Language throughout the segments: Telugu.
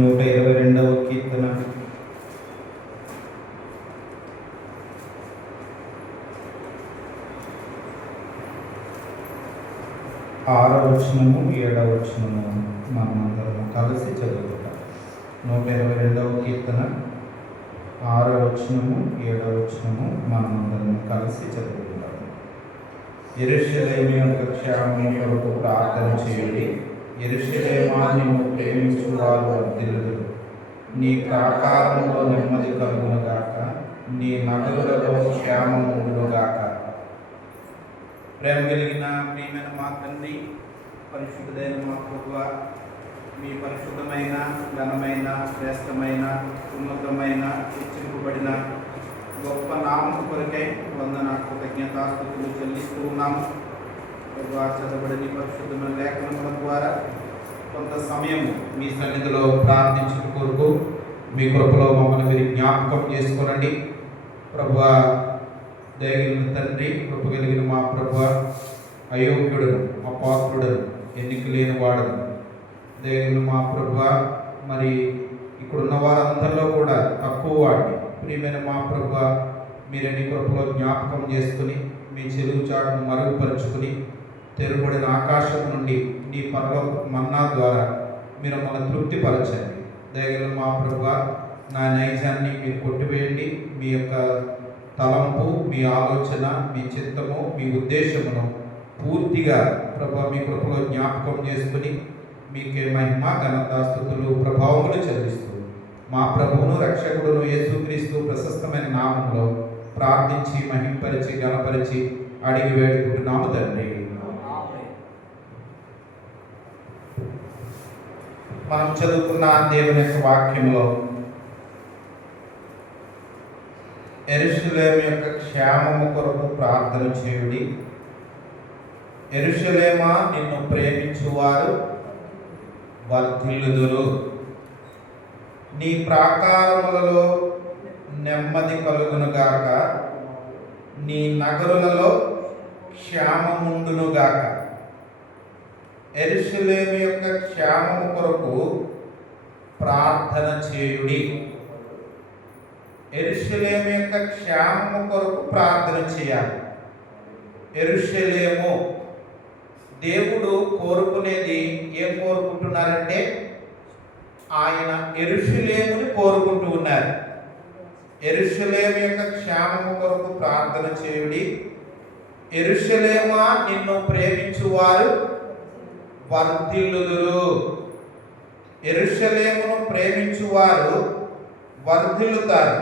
122వ కీర్తన 6వ వచనము 7వ వచనము మనమందరం కలిసి చదువుతాం. 122వ కీర్తన 6వ వచనము 7వ వచనము మనమందరం కలిసి చదువుతాం. యెరూషలేము యొక్క క్షేమము కొరకు ప్రార్థన చేయుడి. యెరూషలేమా, నిన్ను ప్రేమించు వారు వర్ధిల్లుదురు. నీ ప్రాకారములో నెమ్మది కలుగునుగాక, నీ నగరులలో క్షేమము ఉండునుగాక. ప్రేమ కలిగిన ప్రియమైన మా తండ్రి, పరిశుద్ధుడైన మా ప్రభువా, మీ పరిశుద్ధమైన, ఘనమైన, శ్రేష్టమైన, ఉన్నతమైన, హెచ్చింపబడిన గొప్ప నామము కొరకై వందన కృతజ్ఞతాస్తుతులు చెల్లిస్తూ ఉన్నాము. ప్రభువా, చదవబడిన పరిశుద్ధమైన లేఖనముల ద్వారా కొంత సమయం మీ సన్నిధిలో ప్రార్థించిన కొరకు మీ కృపలో మమ్మల్ని మీరు జ్ఞాపకం చేసుకోనండి. ప్రభువా, దయగలిగిన తండ్రి, కృప కలిగిన మా ప్రభువా, అయోగ్యుడును, అపాత్రుడును, ఎన్నిక లేని వాడును, దయగలిగిన మా ప్రభువా, మరి ఇక్కడున్న వారందరిలో కూడా తక్కువ వాడిని ప్రియమైన మా ప్రభువా, మీరన్ని కృపలో జ్ఞాపకం చేసుకుని మీ చెలుగు చాటును మరుగుపరుచుకుని తెరుబడిన ఆకాశం నుండి నీ పరలోక మన్నా ద్వారా మీరు మమ్మల్ని తృప్తిపరచండి. దయగల మా ప్రభువా, నా నైజాన్ని మీరు కొట్టివేయండి. మీ యొక్క తలంపు, మీ ఆలోచన, మీ చిత్తము, మీ ఉద్దేశమును పూర్తిగా ప్రభువా మీ కృపలో జ్ఞాపకం చేసుకుని మీకే మహిమ, ఘనత, స్తుతులు, ప్రభావములు చెల్లిస్తూ మా ప్రభువును రక్షకుడును యేసుక్రీస్తు ప్రశస్తమైన నామంలో ప్రార్థించి మహింపరిచి గణపరిచి అడిగి వేడుకుంటున్నాము తండ్రి. మనం చదువుకున్న దేవుని యొక్క వాక్యంలో యెరూషలేము యొక్క క్షేమము కొరకు ప్రార్థన చేయుడి. యెరూషలేమా, నిన్ను ప్రేమించువారు వర్ధిల్లుదురు. నీ ప్రాకారములలో నెమ్మది కలుగునుగాక, నీ నగరులలో క్షేమముండునుగాక. యెరూషలేము యొక్క క్షేమము కొరకు ప్రార్థన చేయుడి. యెరూషలేము యొక్క క్షేమము కొరకు ప్రార్థన చేయాలి. యెరూషలేము దేవుడు కోరుకునేది ఏం కోరుకుంటున్నారంటే, ఆయన యెరూషలేముని కోరుకుంటూ ఉన్నారు. యెరూషలేము యొక్క క్షేమము కొరకు ప్రార్థన చేయుడి. యెరూషలేమా, నిన్ను ప్రేమించువారు వర్ధిల్లుదురు. యెరూషలేమును ప్రేమించువారు వర్ధిల్లుతారు.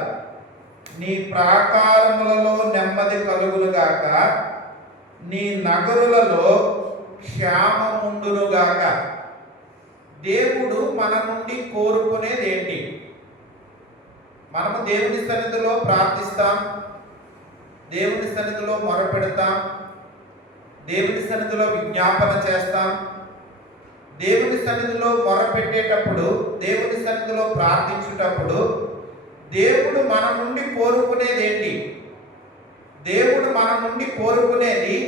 నీ ప్రాకారములలో నెమ్మది కలుగునుగాక, నీ నగరులలో క్షేమముండునుగాక. దేవుడు మన నుండి కోరుకునేది ఏంటి? మనము దేవుని సన్నిధిలో ప్రార్థిస్తాం, దేవుని సన్నిధిలో మొరపెడతాం, దేవుని సన్నిధిలో విజ్ఞాపన చేస్తాం. దేవుని సన్నిధిలో మొరపెట్టేటప్పుడు, దేవుని సన్నిధిలో ప్రార్థించేటప్పుడు దేవుడు మన నుండి కోరుకునేది ఏంటి? దేవుడు మన నుండి కోరుకునేది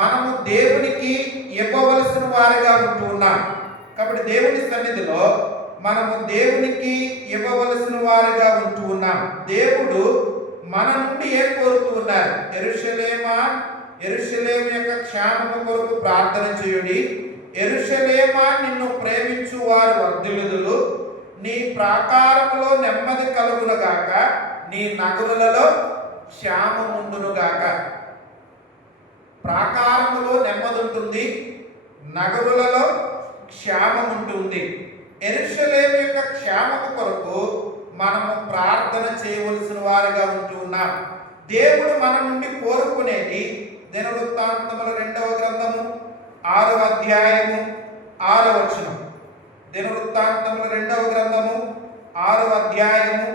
మనము దేవునికి ఇవ్వవలసిన వారిగా ఉంటూ ఉన్నాం. కాబట్టి దేవుని సన్నిధిలో మనము దేవునికి ఇవ్వవలసిన వారిగా ఉంటూ ఉన్నాం. దేవుడు మన నుండి ఏం కోరుతూ ఉన్నారు? యెరూషలేమా, యెరూషలేము యొక్క క్షేమము కొరకు ప్రార్థన చేయుడి. యెరూషలేమా, నిన్ను ప్రేమించు వారు వర్ధిల్లుదురు. నీ ప్రాకారములో నెమ్మది కలుగునుగాక, నీ నగరులలో క్షేమముండునుగాక. ప్రాకారములో నెమ్మది ఉంటుంది, నగరులలో క్షేమం ఉంటుంది. యెరూషలేము యొక్క క్షేమము కొరకు మనము ప్రార్థన చేయవలసిన వారిగా ఉంటూ ఉన్నాం. దేవుడు మన నుండి కోరుకునేది దినవృత్తాంతముల 2వ గ్రంథము 6వ అధ్యాయము 6వ వచనం. దినవృత్తాంతముల 2వ గ్రంథము 6వ అధ్యాయము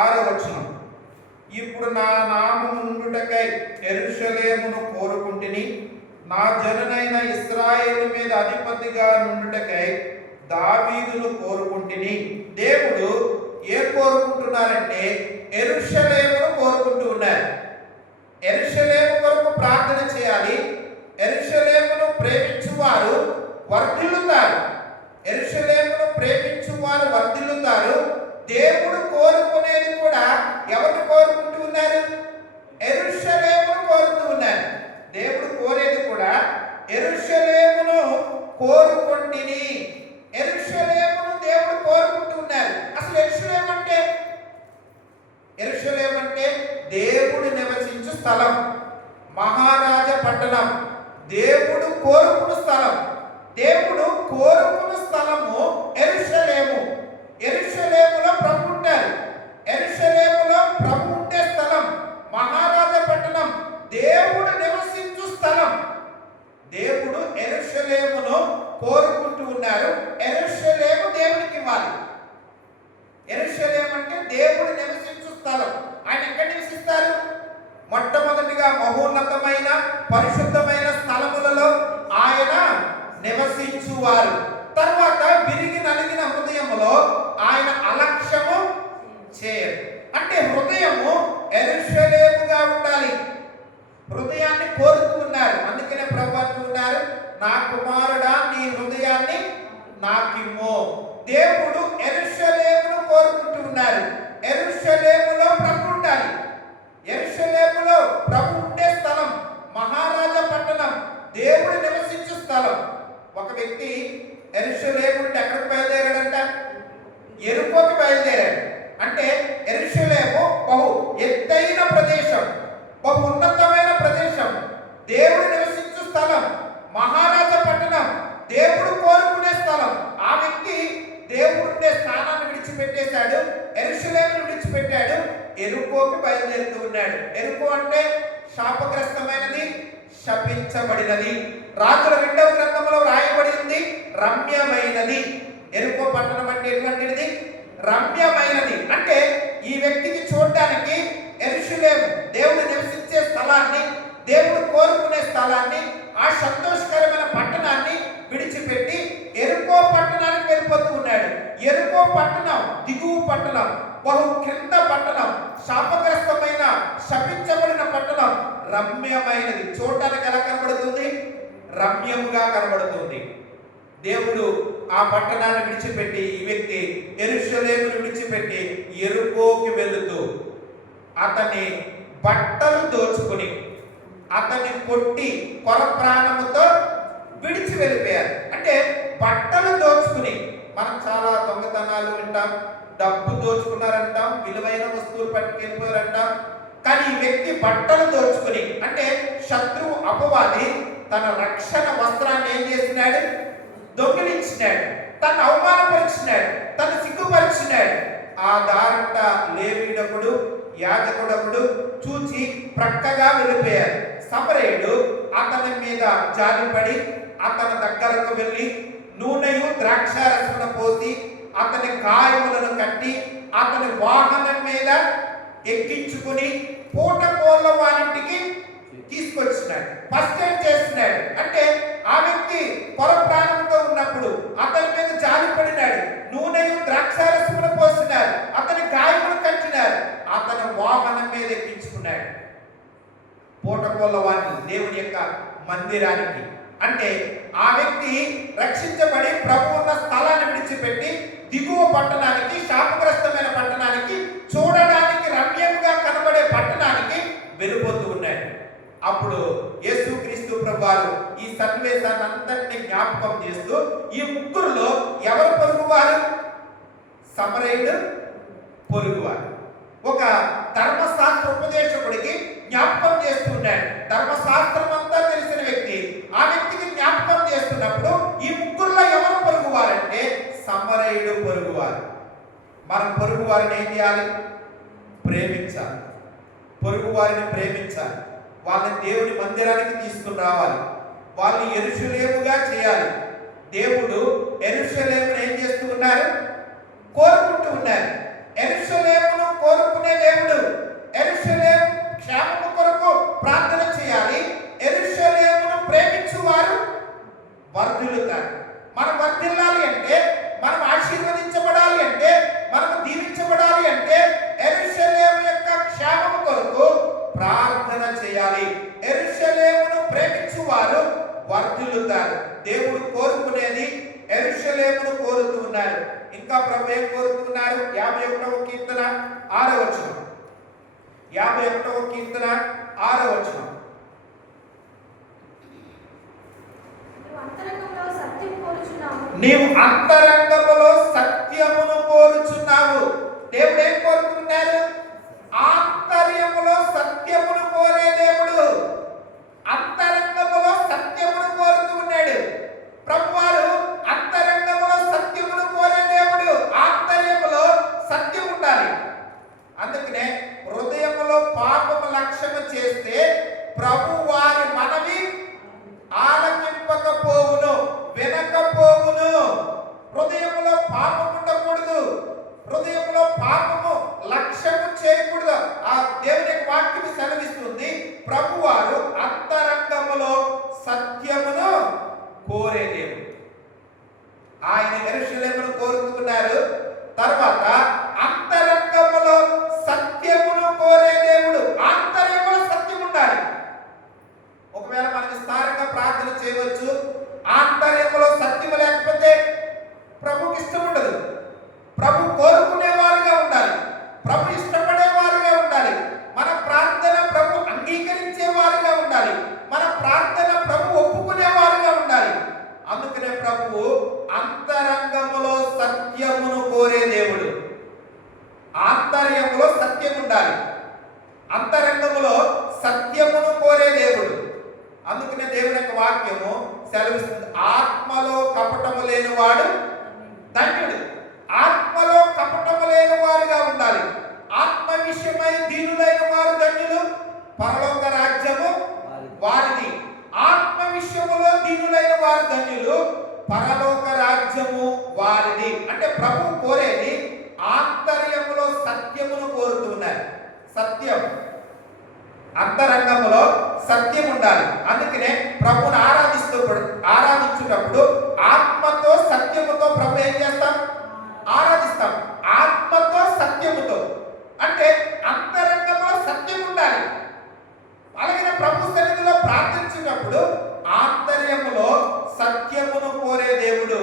6వ వచనం. ఇప్పుడు నా నామము నుండుటకై యెరూషలేమును కోరుకుంటుని, నా జనునైన ఇశ్రాయేలు మీద అధిపతిగా నుండుటకై దావీదును కోరుకుంటుని. దేవుడు ఏం కోరుకుంటున్నారంటే, యెరూషలేమును కోరుకుంటూ ఉన్నారు. యెరూషలేము కొరకు ప్రార్థన చేయాలి. యెరూషలేమును ప్రేమించువారు వర్ధిల్లుతారు. యెరూషలేమును ప్రేమించు వారు వర్ధిల్లుతారు. దేవుడు కోరుకునేది కూడా ఎవరిని కోరుకుంటూ ఉన్నారు? యెరూషలేమును కోరుతూ ఉన్నారు. దేవుడు కోరేది కూడా యెరూషలేమును కోరుకొంటిని. యెరూషలేమును దేవుడు కోరుకుంటూ ఉన్నారు. అసలు యెరూషలేము అంటే దేవుడు నివసించు స్థలం, మహారాజ పట్టణం, దేవుడు కోరుకున్న స్థలం. దేవుడు కోరుకున్న స్థలము యెరూషలేము. యెరూషలేములో ప్రభు ఉంటారు. యెరూషలేములో ప్రభు ఉండే స్థలం, మహారాజ పట్టణం, దేవుడు నివసించు స్థలం. దేవుడు యెరూషలేమును కోరుకుంటూ ఉన్నారు. యెరూషలేము దేవునికి ఇవ్వాలి. యెరూషలేము అంటే దేవుడు నివసించు స్థలం. ఆయన ఎక్కడ నివసిస్తారు? మొట్టమొదటిగా మహోన్నతమైన పరిశుద్ధమైన స్థలములలో ఆయన నివసించువారు. తర్వాత విరిగి నలిగిన హృదయములో ఆయన అలక్ష్యము చేయరు. అంటే హృదయము యెరూషలేముగా ఉండాలి. హృదయాన్ని కోరుతూ ఉన్నారు. అందుకనే ప్రభు అంటున్నారు, నా కుమారుడా నీ హృదయాన్ని నాకిమ్ము. దేవుడు యెరూషలేమును కోరుకుంటూ ఉన్నారు. యెరూషలేములో ప్రభు ఉండాలి. యెరూషలేములో ప్రభు ఉండే స్థలం, మహారాజా పట్టణం, దేవుడు నివసించే స్థలం. ఒక వ్యక్తి యెరూషలేము నుండి ఎక్కడికి బయలుదేరాడంట? యెరికోకి బయలుదేరాడు. అంటే యెరూషలేము బహు ఎత్తైన ప్రదేశం, బహు ఉన్నతమైన ప్రదేశం, దేవుడు నివసించే స్థలం, మహారాజా పట్టణం, దేవుడు కోరుకునే స్థలం. ఆ వ్యక్తి దేవుడుండే స్థానాన్ని విడిచిపెట్టేశాడు, యెరూషలేమును విడిచిపెట్టాడు, యెరికోకి బయలుదేరుతూ ఉన్నాడు. యెరికో అంటే శాపగ్రస్తమైనది, శపించబడినది. రాజుల 2వ గ్రంథంలో రాయబడింది రమ్యమైనది. యెరికో పట్టణం అంటే ఎటువంటిది? రమ్యమైనది. అంటే ఈ వ్యక్తికి చూడడానికి యెరూషలేము దేవుడు నివసించే స్థలాన్ని, దేవుడు కోరుకునే స్థలాన్ని, ఆ సంతోషకరమైన పట్టణాన్ని విడిచిపెట్టి యెరికో పట్టణానికి వెళ్ళిపోతూ ఉన్నాడు. యెరికో పట్టణం దిగువ పట్టణం, బహు కింద పట్టణం, శాపగ్రస్తమైన శపించబడిన పట్టణం, రమ్యమైనది. చూడడానికి ఎలా కనబడుతుంది? రమ్యముగా కనబడుతుంది. దేవుడు ఆ పట్టణాన్ని విడిచిపెట్టి, ఈ వ్యక్తి యెరూషలేమును విడిచిపెట్టి యెరికోకి వెళుతూ అతని బట్టలు దోచుకుని, అతని కొట్టి కొర ప్రాణముతో విడిచి వెళ్ళిపోయారు. అంటే బట్టలు దోచుకుని, మనం చాలా దొంగతనాలు వింటాం, డబ్బు దోచుకున్నారంటాం, విలువైన వస్తువులు పట్టుకెళ్ళిపోయారంటాం. కానీ ఈ వ్యక్తి బట్టలు దోచుకుని, అంటే శత్రువు అపవాది తన రక్షణ వస్త్రాన్ని ఏం చేసినాడు? దొంగిలించినాడు, తను అవమానపరిచినాడు, తను సిగ్గుపరిచినాడు. ఆ దారంట లేవీయుడొకడు, యాజకుడొకడు చూచి ప్రక్కగా వెళ్ళిపోయారు. సమరయుడు అతని మీద జాలిపడి అతని దగ్గరకు వెళ్ళి నూనెయు ద్రాక్షారసమును పోసి అతని గాయములను కట్టి అతని వాహనం మీద ఎక్కించుకుని పూటకోళ్ళ వారింటికి తీసుకొచ్చినాడు, ఫస్ట్ ఎయిడ్ చేస్తున్నాడు. అంటే ఆ వ్యక్తి పొర ప్రాణంతో ఉన్నప్పుడు అతని మీద జాలిపడినాడు, నూనెయు ద్రాక్షారసమును పోసినారు, అతని గాయములు కట్టినారు, అతని వాహనం మీద ఎక్కించుకున్నాడు పూటకోళ్ళ వారిని దేవుని యొక్క మందిరానికి. అంటే ఆ వ్యక్తి రక్షించబడి ప్రభు ఉన్న స్థలాన్ని విడిచిపెట్టి దిగువ పట్టణానికి, శాపగ్రస్తమైన పట్టణానికి, చూడడానికి రమ్యంగా కనబడే పట్టణానికి వెళ్ళిపోతూ ఉన్నాడు. అప్పుడు యేసుక్రీస్తు ప్రభువారు ఈ సన్నివేశాన్ని అంతటిని జ్ఞాపకం చేస్తూ, ఈ ముగ్గురులో ఎవరు పొరుగువారు? సమరయుడు పొరుగువారు. ఒక ధర్మశాస్త్ర ఉపదేశకుడికి జ్ఞాపకం చేస్తున్నాడు. ధర్మశాస్త్రం అంతా తెలిసిన వ్యక్తి ఆ వ్యక్తికి జ్ఞాపకం చేస్తున్నప్పుడు ఈ ముగ్గురులో ఎవరు పొరుగువారంటే సమరయుడు పొరుగువారు. మనం పొరుగు వారిని ఏం చేయాలి? ప్రేమించాలి. పొరుగు వారిని ప్రేమించాలి. వాళ్ళని దేవుని మందిరానికి తీసుకుని రావాలి. వాళ్ళని యెరూషలేముగా చేయాలి. దేవుడు యెరూషలేమును ఏం చేస్తూ ఉన్నారు? కోరుకుంటూ ఉన్నారు. యెరూషలేమును కోరుకునే దేవుడు. యెరూషలేము క్షేమము కొరకు ప్రార్థన చేయాలి. యెరూషలేమును ప్రేమించువారు వర్ధిల్లుతారు. మనం వర్ధిల్లాలి అంటే, మనం ఆశీర్వదించబడాలి అంటే, మనం దీవించబడాలి అంటే యెరూషలేము యొక్క క్షేమము కొరకు ప్రార్థన చేయాలి. యెరూషలేమును ప్రేమించువారు వర్ధిల్లుతారు. దేవుడు కోరుకునేది యెరూషలేమును కోరుతూ ఇంకా ప్రభు ఏం కోరుతున్నారు? 51వ కీర్తన 6వ వచనం. 51వ కీర్తన 6వ వచనం. నీవు అంతరంగములో సత్యమును కోరుచున్నావు. దేవుడు ఏం కోరుతున్నారు? ఆంతర్యములో సత్యమును కోరే దేవుడు. అంతరంగములో సత్యమును కోరుతూ ఉన్నాడు. ప్రభువారు అంతరంగములో సత్యమును కోరే దేవుడు. ఆంతర్యములో సత్యం ఉండాలి. అందుకనే హృదయములో పాపము లక్ష్యము చేస్తే ప్రభు వారి మనవి ఆలకింపకపోవును, వినకపోవును. హృదయములో పాపము ఉండకూడదు. హృదయంలో పాపము లక్ష్యము చేయకూడదు. ఆ దేవుని వాక్యం సెలవిస్తుంది, ప్రభువారు అంతరంగములో సత్యమును కోరే దేవుడు. ఆయన యెరూషలేమును కోరుతున్నారు. తర్వాత అంతరంగములో సత్యమును కోరే దేవుడు. ఆంతర్యములో సత్యం ఉండాలి. ఒకవేళ మనం విస్తారంగా ప్రార్థన చేయవచ్చు, ఆంతర్యములో సత్యము లేకపోతే ప్రభుకి ఇష్టం ఉండదు. ప్రభు కోరుకునేవారుగా ఉండాలి. ప్రభు ఇష్టపడేవారుగా ఉండాలి. మన ప్రార్థన ప్రభు అంగీకరించేవారుగా ఉండాలి. మన ప్రార్థన ప్రభు ఒప్పుకునేవారుగా ఉండాలి. అందుకనే ప్రభు అంతరంగములో సత్యమును కోరే దేవుడు. ఆంతర్యములో సత్యం ఉండాలి. అంతరంగములో సత్యమును కోరే దేవుడు. అందుకనే దేవుని యొక్క వాక్యము సెలవిస్తుంది, ఆత్మలో కపటము లేనివాడు ధన్యుడు. ఆత్మలో కపటము లేని వారుగా ఉండాలి. ఆత్మ విషయమై దీనులైన వారు ధన్యులు, పరలోక రాజ్యము వారిది. ఆత్మ విషయములో దీనులైన వారు ధన్యులు, పరలోక రాజ్యము వారిది. అంటే ప్రభు కోరేది ఆంతర్యములో సత్యమును కోరుతున్నారు. సత్యం, అంతరంగములో సత్యం ఉండాలి. అందుకనే ప్రభుని ఆరాధించుటప్పుడు ఆత్మతో సత్యముతో ప్రభు ఏం చేస్తాం? ఆరాధిస్తాం. ఆత్మతో సత్యముతో అంటే అంతరంగంలో సత్యం ఉండాలి. అలాగే ప్రభు సన్నిధిలో ప్రార్థించినప్పుడు ఆంతర్యములో సత్యమును కోరే దేవుడు.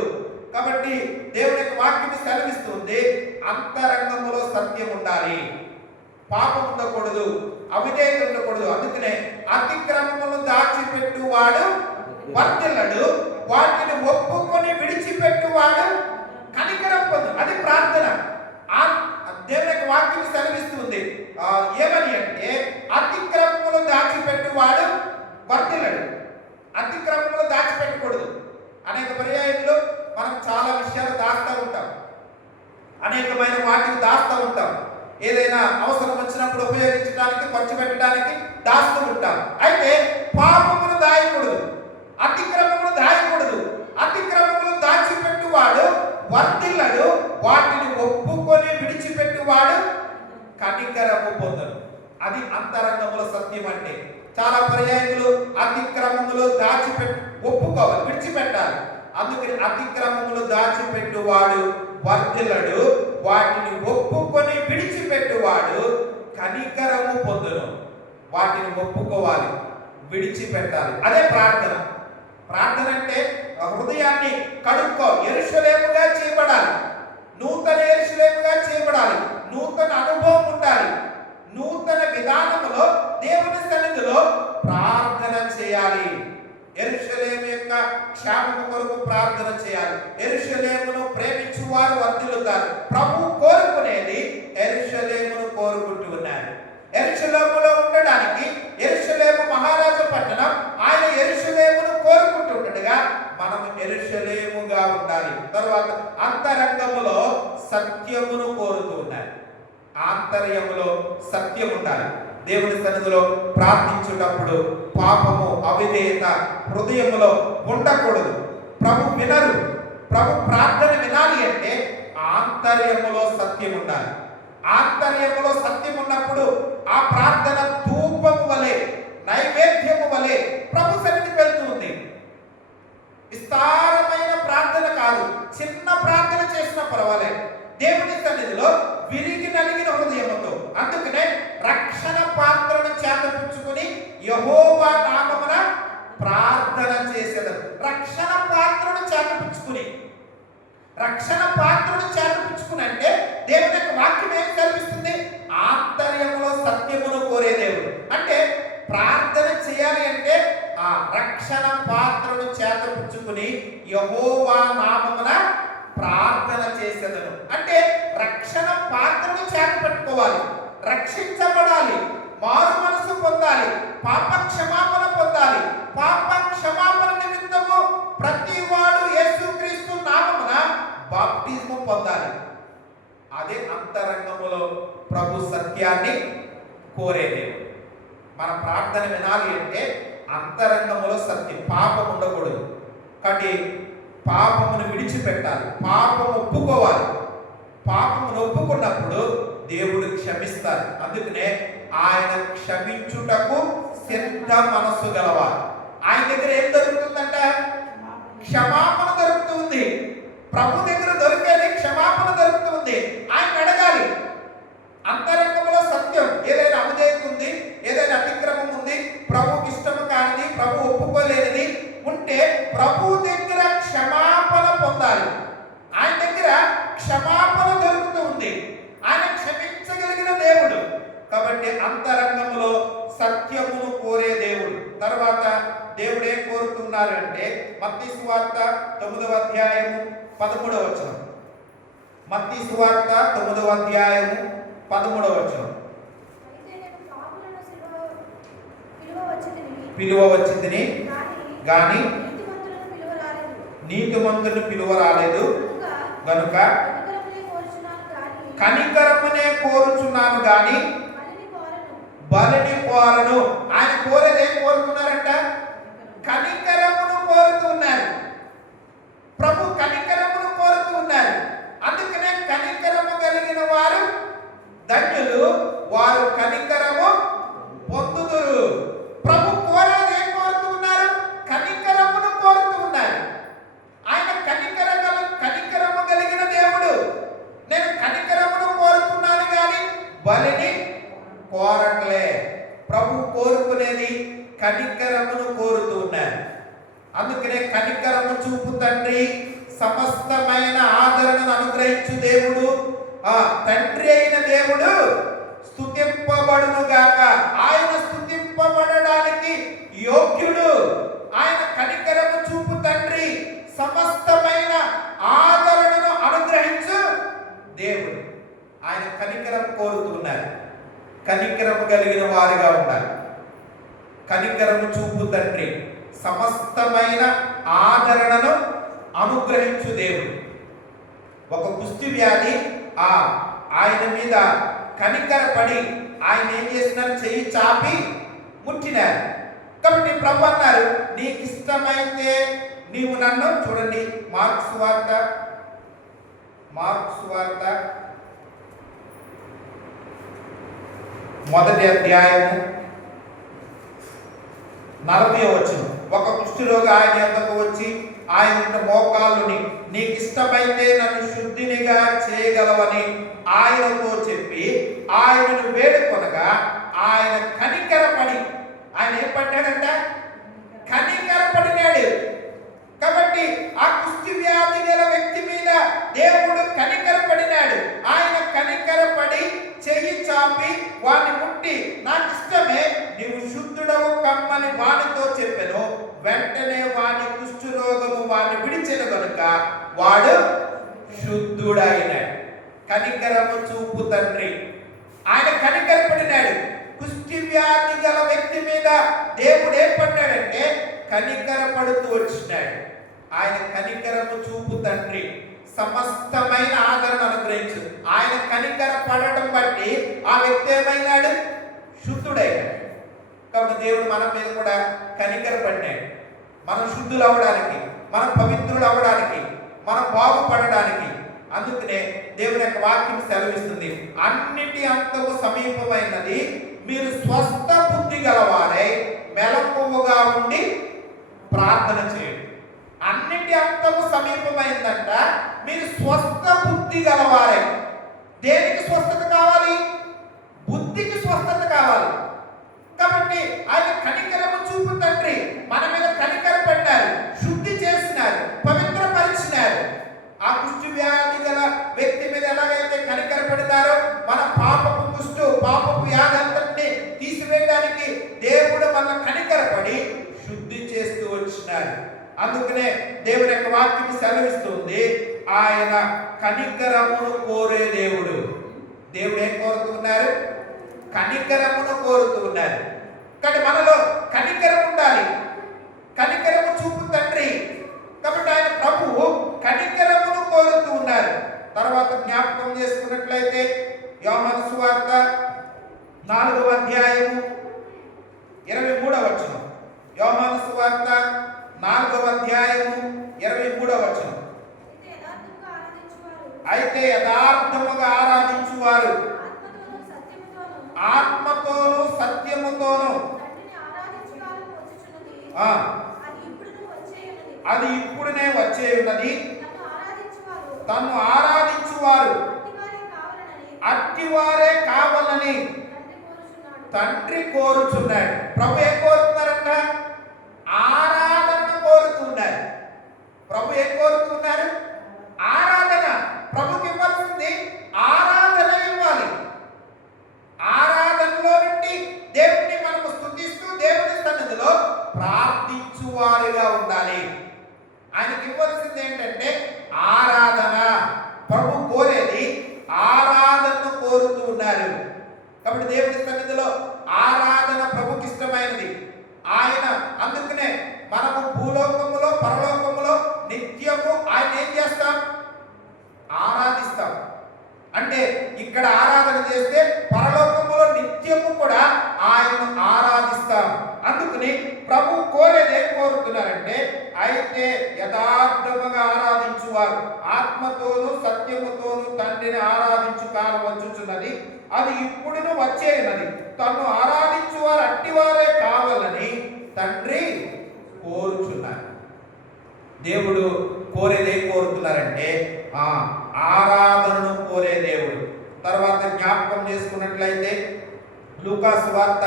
కాబట్టి దేవుని యొక్క వాక్యం సెలవిస్తుంది, అంతరంగములో సత్యం ఉండాలి. పాపం ఉండకూడదు, అవిధేయత ఉండకూడదు. అందుకనే అతిక్రమములను దాచిపెట్టువాడు వర్ధిల్లడు, వాటిని ఒప్పుకొని విడిచిపెట్టువాడు కనికరం పొందు. అది ప్రార్థన. దేవుని యొక్క వాక్యం సెలవిస్తుంది ఏమని అంటే, అతిక్రమములు దాచిపెట్టువాడు వర్ధిల్లడు. అతిక్రమములు దాచిపెట్టకూడదు. అనేక పర్యాయంలో మనం చాలా విషయాలు దాస్తూ ఉంటాం, అనేకమైన వాటిని దాస్తూ ఉంటాం. ఏదైనా అవసరం వచ్చినప్పుడు ఉపయోగించడానికి, ఖర్చు పెట్టడానికి దాస్తూ ఉంటాం. అయితే పాపమును దాయకూడదు, అతిక్రమమును దాయకూడదు. అతిక్రమములు దాచిపెట్టువాడు వర్ధిల్లడు, వాటిని ఒప్పుకొని విడిచిపెట్టువాడు కనికరము పొందడు. అది అంతరంగముల సత్యం. అంటే చాలా పర్యాయములు అతిక్రమములు ఒప్పుకోవాలి, విడిచిపెట్టాలి. అందుకని అతిక్రమములు దాచిపెట్టువాడు వర్ధిల్లడు, వాటిని ఒప్పుకొని విడిచిపెట్టువాడు కనికరము పొందును. వాటిని ఒప్పుకోవాలి, విడిచిపెట్టాలి. అదే ప్రార్థన. ప్రార్థన అంటే హృదయాన్ని కడుక్కో, యెరూషలేముగా చేయబడాలి, నూతన యెరూషలేముగా చేయబడాలి, నూతన అనుభవం ఉండాలి, నూతన విధానములో దేవుని సన్నిధిలో ప్రార్థన చేయాలి. యెరూషలేము యొక్క క్షేమము కొరకు ప్రార్థన చేయాలి. యెరూషలేమును ప్రేమించు వారు వర్ధిల్లుతారు. ప్రభు కోరుకునేది యెరూషలేమును కోరుకుంటూ ఉన్నారు. యెరూషలేములో ఉండడానికి, యెరూషలేము మహారాజు పట్టణం, ఆయన యెరూషలేమును కోరుకుంటుండగా మనం యెరూషలేముగా ఉండాలి. తర్వాత అంతరంగములో సత్యమును కోరుతూ ఉన్నారు. ఆంతర్యములో సత్యం ఉండాలి. దేవుని సన్నిధిలో ప్రార్థించుటప్పుడు పాపము, అవిధేయత హృదయములో ఉండకూడదు. ప్రభు వినరు. ప్రభు ప్రార్థన వినాలి అంటే ఆంతర్యములో సత్యం ఉండాలి. ఆంతర్యములో సత్యం ఉన్నప్పుడు ఆ ప్రార్థన ధూపము వలె, నైవేద్యము వలె ప్రభు సన్నిధికి వెళ్తుంది. విస్తారమైన ప్రార్థన కాదు, చిన్న ప్రార్థన చేసినా పర్వాలేదు. దేవుని సన్నిధిలో విరిగి నలిగిన హృదయముతో, అందుకనే రక్షణ పాత్రను చేతపుచ్చుకుని యెహోవా నామమున ప్రార్థన చేసేది. రక్షణ పాత్రను చేతపుచ్చుకుని, రక్షణ పాత్ర చేసేదను. అంటే రక్షణ పాత్రను చేతపట్టుకోవాలి, రక్షించబడాలి, మారు మనసు పొందాలి, పాప క్షమాపణ పొందాలి. పాప క్షమాపణ నిమిత్తము ప్రతి వాడు యేసుక్రీస్తు నామమున బాప్తిజము పొందాలి. అదే అంతరంగములో ప్రభు సత్యాన్ని కోరేది. మన ప్రార్థన వినాలి అంటే అంతరంగములో సత్యం, పాపం ఉండకూడదు. కాబట్టి పాపమును విడిచిపెట్టాలి, పాపము ఒప్పుకోవాలి. పాపమును ఒప్పుకున్నప్పుడు దేవుడు క్షమిస్తారు. అందుకనే ఆయన క్షమించుటకు సిద్ధ మనస్సు గలవారు. ఆయన దగ్గర ఏం దొరుకుతుందంట? క్షమాపణ దొరుకుతుంది. ప్రభు దగ్గర దొరికేది క్షమాపణ దొరుకుతుంది. ఆయన అడగాలి. అంతరంగంలో సత్యం, ఏదైనా అవిధేయత ఉంది, ఏదైనా అతిక్రమం ఉంది, ప్రభుకి ఇష్టము కానిది, ప్రభు ఒప్పుకోలేనిది ఉంటే ప్రభు దగ్గర క్షమాపణ పొందాలి. ఆయన దగ్గర క్షమాపణ దొరుకుతూ ఉంది. ఆయన క్షమించగలిగిన దేవుడు కాబట్టి అంతరంగంలో సత్యమును కోరే దేవుడు. తర్వాత దేవుడు ఏం కోరుతున్నారు అంటే మత్తయి సువార్త 9వ అధ్యాయము 13వ వచనం. మత్తయి సువార్త 9వ అధ్యాయము 13వ వచనం. పిలువ వచ్చింది గాని నీతిమంతులను పిలువ రాలేదు, గనుక కనికరమునే కోరుచున్నాను గాని బలిని కోరను. ఆయన కోరేది ఏం కోరుతున్నారంట? కనికరమును కోరుతున్నారు. ప్రభు కనికరమును కోరుతూ ఉన్నారు. అందుకనే కనికరము కలిగిన వారు ధన్యులు, వారు కనికరము పొందుదురు. ప్రభు కోరేది ఏం కోరుతూ ఉన్నారు? కనికరమును కోరుతూ ఉన్నారు. ఆయన కనికరము కలిగిన దేవుడు. నేను కనికరమును కోరుతున్నాను కానీ బలిని కోరట్లే. ప్రభు కోరుకునేది కనికరమును కోరుతూ ఉన్నారు. అందుకనే కనికరము చూపు తండ్రి, సమస్తమైన ఆదరణను అనుగ్రహించు దేవుడు, ఆ తండ్రి అయిన దేవుడు స్తుతింపబడును గాక. ఆయన స్తుతింపబడడానికి యోగ్యుడు. ఆయన కనికరము చూపు తండ్రి, సమస్తమైన ఆదరణను అనుగ్రహించు దేవుడు. ఆయన కనికరం కోరుతున్నారు. కనికరము కలిగిన వారిగా ఉండాలి. కనికరము చూపు తండ్రి, సమస్తమైన ఆదరణను అనుగ్రహించు దేవుడు. ఒక కుష్టి వ్యాధి ఆయన మీద కనికరపడి ఆయన ఏం చేసినారు? చెయ్యి చాపి ముట్టినారు. కాబట్టి ప్రభు అన్నారు, నీకు ఇష్టమైతే నీవు నన్ను చూడండి. మార్కు సువార్త 1వ అధ్యాయము 40వ వచనం. ఒక కుష్ఠరోగి ఆయన యొద్దకు వచ్చి ఆయన మోకాళ్ళుని, నీకు ఇష్టమైతే నన్ను శుద్ధినిగా చేయగలవని ఆయనతో చెప్పి ఆయనను వేడుకొనగా ఆయన కనికరపడి, ఆయన ఏం పడ్డాడంట? కనికరపడినాడు. కాబట్టి ఆ కుష్టి వ్యాధి గల వ్యక్తి మీద దేవుడు కనికరపడినాడు. ఆయన కనికరపడి చెయ్యి చాపి వాడిని ముట్టి, నాకు ఇష్టమే, నీవు శుద్ధుడవు కమ్మని వానితో చెప్పెను. వెంటనే వాని కుష్టు రోగము వాడిని విడిచిన కనుక వాడు శుద్ధుడైనాడు. కనికరము చూపు తండ్రి, ఆయన కనికరపడినాడు. కుష్టి వ్యాధి గల వ్యక్తి మీద దేవుడు ఏం పడ్డాడంటే కనికరపడుతూ వచ్చినాడు. ఆయన కనికరము చూపు తండ్రి, సమస్తమైన ఆదరణ అనుగ్రహించు. ఆయన కనికర పడటం బట్టి ఆ వ్యక్తి ఏమైనాడు? శుద్ధుడైనాడు. కాబట్టి దేవుడు మన మీద కూడా కనికర పడినాడు. మనం శుద్ధులు అవ్వడానికి, మనం పవిత్రులు అవ్వడానికి, మనం బాగుపడడానికి. అందుకనే దేవుని యొక్క వాక్యం సెలవిస్తుంది, అన్నిటి అంతము సమీపమైనది, మీరు స్వస్థ బుద్ధి గలవారై మెలకువగా ఉండి ప్రార్థన చేయండి. అన్నిటి అంతము సమీపమైందంట. మీరు స్వస్థ బుద్ధి గలవారై. దేనికి స్వస్థత కావాలి? బుద్ధికి స్వస్థత కావాలి. కాబట్టి ఆయన కనికరము చూపు తండ్రి మన మీద కనికర పడ్డారు, శుద్ధి చేసినారు, పవిత్రపరిచినారు. ఆ కుష్టి వ్యాధి గల వ్యక్తి మీద ఎలాగైతే కనికర పడినారో మన పాపపు కుష్టు, పాపపు వ్యాధి అంతటిని తీసివేయడానికి దేవుడు మన కనికరపడి శుద్ధి చేస్తూ వచ్చినారు. అందుకనే దేవుని యొక్క వాక్యం సెలవిస్తుంది, ఆయన కనికరమును కోరే దేవుడు. దేవుడు ఏం కోరుతున్నారు? కనికరమును కోరుతున్నారు. కానీ మనలో కనికరం ఉండాలి. కనికరము చూపు తండ్రి. కాబట్టి ఆయన ప్రభువు కనికరమును కోరుతూ ఉన్నారు. తర్వాత జ్ఞాపకం చేసుకున్నట్లయితే యోహాను సువార్త 4వ అధ్యాయము 23వ వచనం. యోహాను సువార్త 4వ అధ్యాయము 23వ వచనం. అయితే యథార్థముగా ఆరాధించువారు ఆత్మతోను సత్యముతోను అది ఇప్పుడునే వచ్చే ఉన్నది. తను ఆరాధించువారు అట్టివారే కావాలని తండ్రి కోరుచున్నాడు. ప్రభు ఏం కోరుతున్నారంట? ఆరాధన కోరుతున్నారు. ప్రభు ఏం కోరుతున్నారు? ఆరాధన. ప్రభుకి ఇవ్వాల్సింది ఆరాధన ఇవ్వాలి. ఆరాధనలో నుండి దేవుని మనము స్తుతిస్తూ దేవుని సన్నిధిలో ప్రార్థించువారిగా ఉండాలి. ఆయనకి ఇవ్వాల్సింది ఏంటంటే ఆరాధన. ప్రభు కోరేది ఆరాధనను కోరుతూ ఉన్నారు. కాబట్టి దేవుని సన్నిధిలో ఆరాధన ప్రభుకి ఇష్టమైనది. ఆయన అందుకనే మనము భూలోకములో పరలోకములో నిత్యము ఆయన ఏం చేస్తాం? ఆరాధిస్తాం. అంటే ఇక్కడ ఆరాధన చేస్తే పరలోకములో నిత్యము కూడా ఆయనను ఆరాధిస్తాం. అందుకని ప్రభు కోరేదే కోరుతున్నారంటే అయితే యథార్థముగా ఆరాధించువారు ఆత్మతోను సత్యముతోను తండ్రిని ఆరాధించు కాలం వచ్చుచున్నది. అది ఇప్పుడును వచ్చేనది. తను ఆరాధించువారు అట్టివారే కావాలని తండ్రి కోరుచున్నారు. దేవుడు కోరేదే కోరుతున్నారంటే ఆరాధనను కోరే దేవుడు. తర్వాత జ్ఞాపకం చేసుకున్నట్లయితే లూకా సువార్త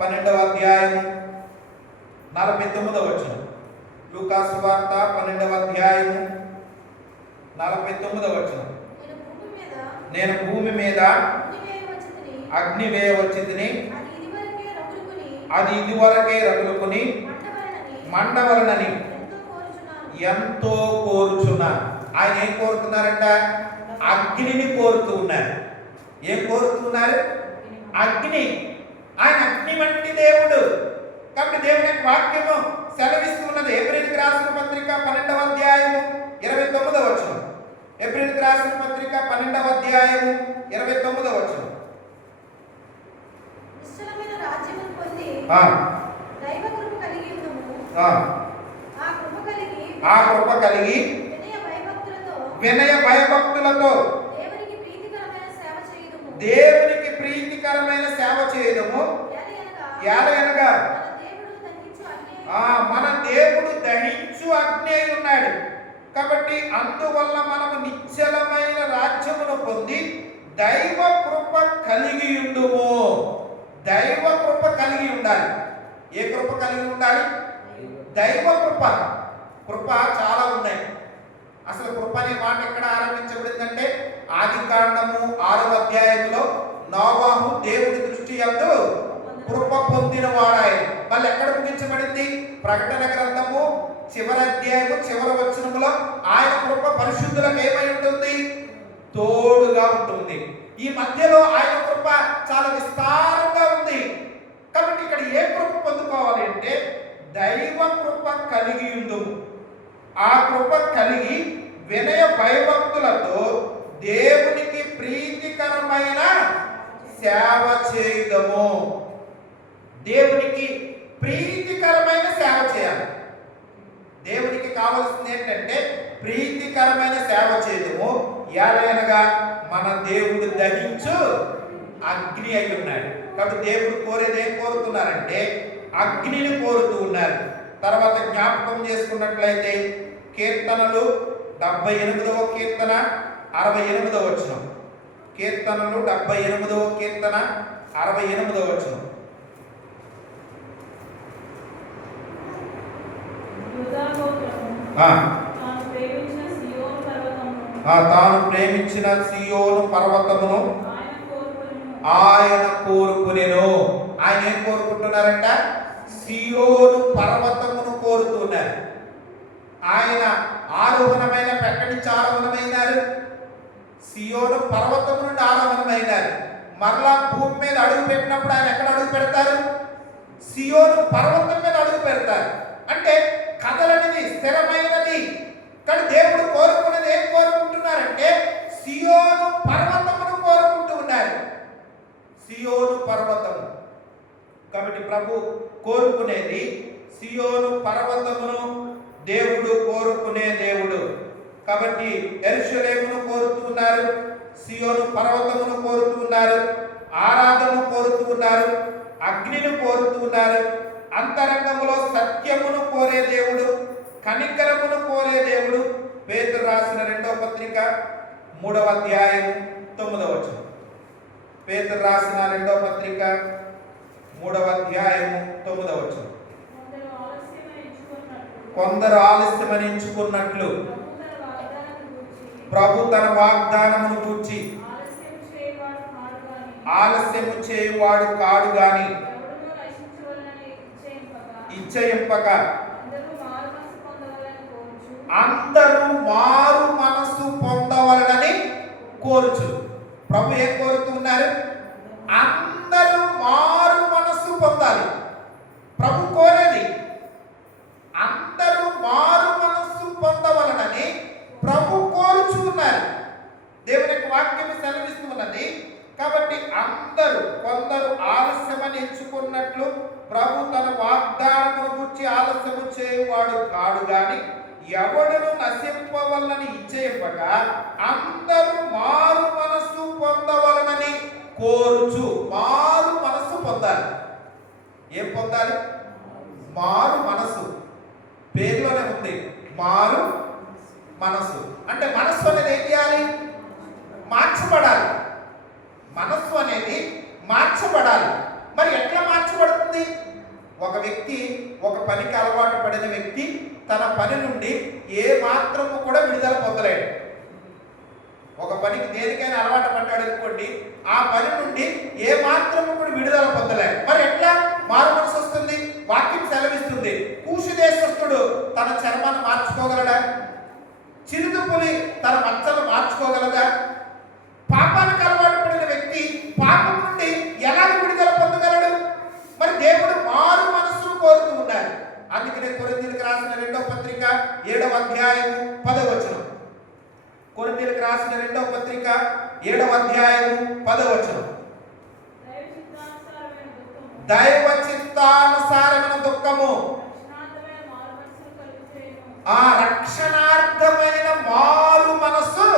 12వ అధ్యాయము 49వ వచనం. లూకా సువార్త 12వ అధ్యాయము 49వ వచనం. నేను భూమి మీద అగ్ని వేయవచ్చితిని, అది ఇదివరకే రగులుకుని మండవలనని ఎంతో కోరుచున్నాను. ఆయన ఏం కోరుతున్నారంట? అగ్నిని కోరుతూ ఉన్నారు. ఏం కోరుతున్నారు? అగ్ని. ఆయన అగ్ని వంటి దేవుడు. కాబట్టి దేవుని యొక్క వాక్యము సెలవిస్తూ ఉన్నది. ఏప్రిల్కి రాసిన పత్రిక 12వ అధ్యాయము 29వ వచనం. ఏప్రిల్కి రాసిన పత్రిక 12వ అధ్యాయము 29వ వచనం. ఆ కృప కలిగి వినయ భయభక్తులతో దేవునికి ప్రీతికరమైన సేవ చేయడము. ఎలాగనగా మన దేవుడు దహించు అగ్ని అయి ఉన్నాడు. కాబట్టి అందువల్ల మనము నిశ్చలమైన రాజ్యమును పొంది దైవ కృప కలిగి ఉండుము. దైవ కృప కలిగి ఉండాలి. ఏ కృప కలిగి ఉండాలి? దైవ కృప. కృప చాలా ఉన్నాయి. అసలు కృప అనే మాట ఎక్కడ ఆరంభించబడిందంటే ఆదికాండము 6వ అధ్యాయంలో నోవాహు దేవుడి దృష్టి యందు కృప పొందిన వాడాయి. మళ్ళీ ఎక్కడ ముగించబడింది? ప్రకటన గ్రంథము చివరి అధ్యాయము చివరి వచనములో ఆయన కృప పరిశుద్ధులకు ఏమై ఉంటుంది? తోడుగా ఉంటుంది. ఈ మధ్యలో ఆయన కృప చాలా విస్తారంగా ఉంది. కాబట్టి ఇక్కడ ఏ కృప పొందుకోవాలి అంటే దైవ కృప కలిగి ఉండుము. ఆ కృప కలిగి వినయ భయభక్తులతో దేవునికి ప్రీతికరమైన సేవ చేయడము. దేవునికి ప్రీతికరమైన సేవ చేయాలి. దేవునికి కావాల్సింది ఏంటంటే ప్రీతికరమైన సేవ చేయడము. ఎలాగనగా మన దేవుడు దహించు అగ్ని అయి ఉన్నాడు. కాబట్టి దేవుడు కోరేది ఏం కోరుతున్నారంటే అగ్నిని కోరుతూ ఉన్నారు. తర్వాత జ్ఞాపకం చేసుకున్నట్లయితే కీర్తనలు 78వ కీర్తన 68వ వచనం. కీర్తనలు 78వ కీర్తన 68వ వచనం. తాను ప్రేమించిన సియోను పర్వతమును ఆయన కోరుకునేను. ఆయన ఏం కోరుకుంటున్నారంట? సియోను పర్వతమును కోరుతున్నారు. ఆయన ఆరోహణమైన ఎక్కడి నుంచి ఆరోహణమైనారు? సియోను పర్వతం నుండి ఆరోహణమైనారు. మరలా భూమి మీద అడుగు పెట్టినప్పుడు ఆయన ఎక్కడ అడుగు పెడతారు? సియోను పర్వతం మీద అడుగు పెడతారు. అంటే కదలనిది, స్థిరమైనది. కానీ దేవుడు కోరుకున్నది ఏం కోరుకుంటున్నారంటే సియోను పర్వతమును కోరుకుంటూ ఉన్నారు. సియోను పర్వతము. కాబట్టి ప్రభు కోరుకునేది సియోను పర్వతమును దేవుడు కోరుకునే దేవుడు. కాబట్టి యెరూషలేమును కోరుతూ ఉన్నారు, సియోను పర్వతమును కోరుతూ ఉన్నారు, ఆరాధనను కోరుతూ ఉన్నారు, అగ్నిని కోరుతూ ఉన్నారు, అంతరంగములో సత్యమును కోరే దేవుడు, కనికరమును కోరే దేవుడు. పేతురు రాసిన 2వ పత్రిక 3వ అధ్యాయం 9వ వచనం. పేతురు రాసిన 2వ పత్రిక 3వ అధ్యాయం 9వ వచనం. కొందరు ఆలస్యమని ఎంచుకున్నట్లు ప్రభు తన వాగ్దానమును గూర్చి ఆలస్యము చేయువాడు కాడు గాని ఇచ్చయింపక అందరూ మారు మనసు పొందవలనని కోరుచు. ప్రభు ఏం కోరుతున్నారు? అందరూ మారు మనసు పొందాలి. ప్రభు కోరేది అందరూ మారు మనస్సు పొందవలనని ప్రభు కోరుచు ఉన్నారు. దేవుని యొక్క వాక్యం సెలవిస్తూ ఉన్నది. కాబట్టి అందరూ, కొందరు ఆలస్యమని ఎంచుకున్నట్లు ప్రభు తన వాగ్దానమును గురించి ఆలస్యము చేయువాడు కాడు గాని ఎవడును నశింపవలనని ఇచ్చేయక అందరూ మారు మనస్సు పొందవలనని కోరుచు. మారు మనస్సు పొందాలి. ఏం పొందాలి? మారు మనసు. పేరులోనే ఉంది మారు మనసు. అంటే మనస్సు అనేది ఏం చేయాలి? మార్చబడాలి. మనస్సు అనేది మార్చబడాలి. మరి ఎట్లా మార్చబడుతుంది? ఒక వ్యక్తి, ఒక పనికి అలవాటు పడిన వ్యక్తి తన పని నుండి ఏ మాత్రము కూడా విడుదల పొందలేడు. ఒక పనికి దేనికైనా అలవాటు పడ్డాడు అనుకోండి, ఆ పని నుండి ఏ మాత్రము కూడా విడుదల పొందలేడు. మరి ఎట్లా మారు మనసు వస్తుంది? వాక్యం సెలవిస్తుంది. కూషు దేశస్థుడు తన చర్మాన్ని మార్చుకోగలడా? చిరుత పులి తన మచ్చలు మార్చుకోగలదా? పాపానికి అలవాటు పడిన వ్యక్తి పాపం నుండి ఎలా విడుదల పొందగలడు? మరి దేవుడు మారు మనస్సును కోరుతూ ఉన్నారు. అందుకనే కొరింథీయులకు రాసిన 2వ పత్రిక 7వ అధ్యాయం 10వ వచనం. కొరింథీయులకు రాసిన 2వ పత్రిక 7వ అధ్యాయం 10వ వచనం. దైవ చిత్తానుసారమైన దుఃఖము ఆ రక్షణార్థమైన మారు మనస్సు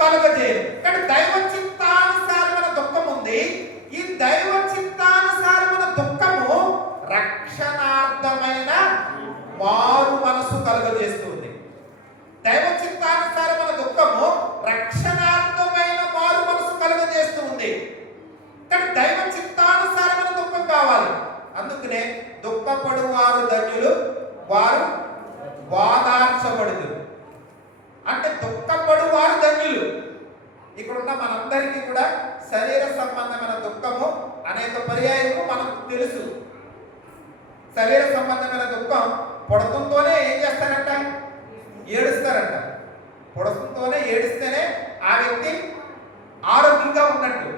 కలుగజేయను. కానీ దైవ చిత్తానుసారమైన దుఃఖం ఉంది. ఈ దైవ చిత్తానుసారమైన దుఃఖము రక్షణార్థమైన మారు మనస్సు కలుగజేస్తుంది. దైవ చిత్తానుసారమైన దుఃఖము రక్షణార్థమైన మారు మనస్సు కలుగజేస్తుంది. కానీ దైవ చిత్తానుసారమైన దుఃఖం కావాలి. అందుకనే దుఃఖపడు వారు ధన్యులు, వారు వాదార్చబడుదు. అంటే దుఃఖపడు వారు ధన్యులు. ఇక్కడున్న మనందరికీ కూడా శరీర సంబంధమైన దుఃఖము అనేక పర్యాయము మనకు తెలుసు. శరీర సంబంధమైన దుఃఖం పుడతంతోనే ఏం చేస్తారంట? ఏడుస్తారంట. పుడతంతోనే ఏడిస్తేనే ఆ వ్యక్తి ఆరోగ్యంగా ఉన్నట్టు.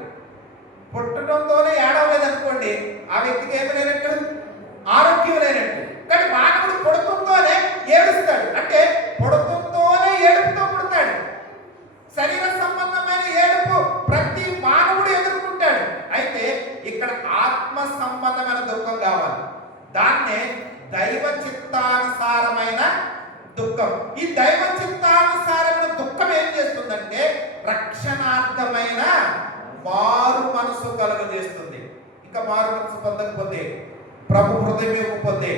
పుట్టడంతోనే ఏడవలేదనుకోండి, ఆ వ్యక్తికి ఏమి లేనట్టు? ఆరోగ్యం లేనట్టు. కానీ మానవుడు పుడతంతోనే ఏడుస్తాడు. అంటే పుడతంతోనే ఏడుపుతో పుడతాడు. శరీర సంబంధమైన ఏడుపు ప్రతి మానవుడు ఎదుర్కొంటాడు. అయితే ఇక్కడ ఆత్మ సంబంధమైన దుఃఖం కావాలి. దాన్నే దైవ చిత్తానుసారమైన దుఃఖం. ఈ దైవ చిత్తానుసారమైన దుఃఖం ఏం చేస్తుందంటే రక్షణార్థమైన మారు మనసు కలుగజేస్తుంది. ఇంకా మారు మనసు పొందకపోతే, ప్రభు హృదయం ఇవ్వకపోతే,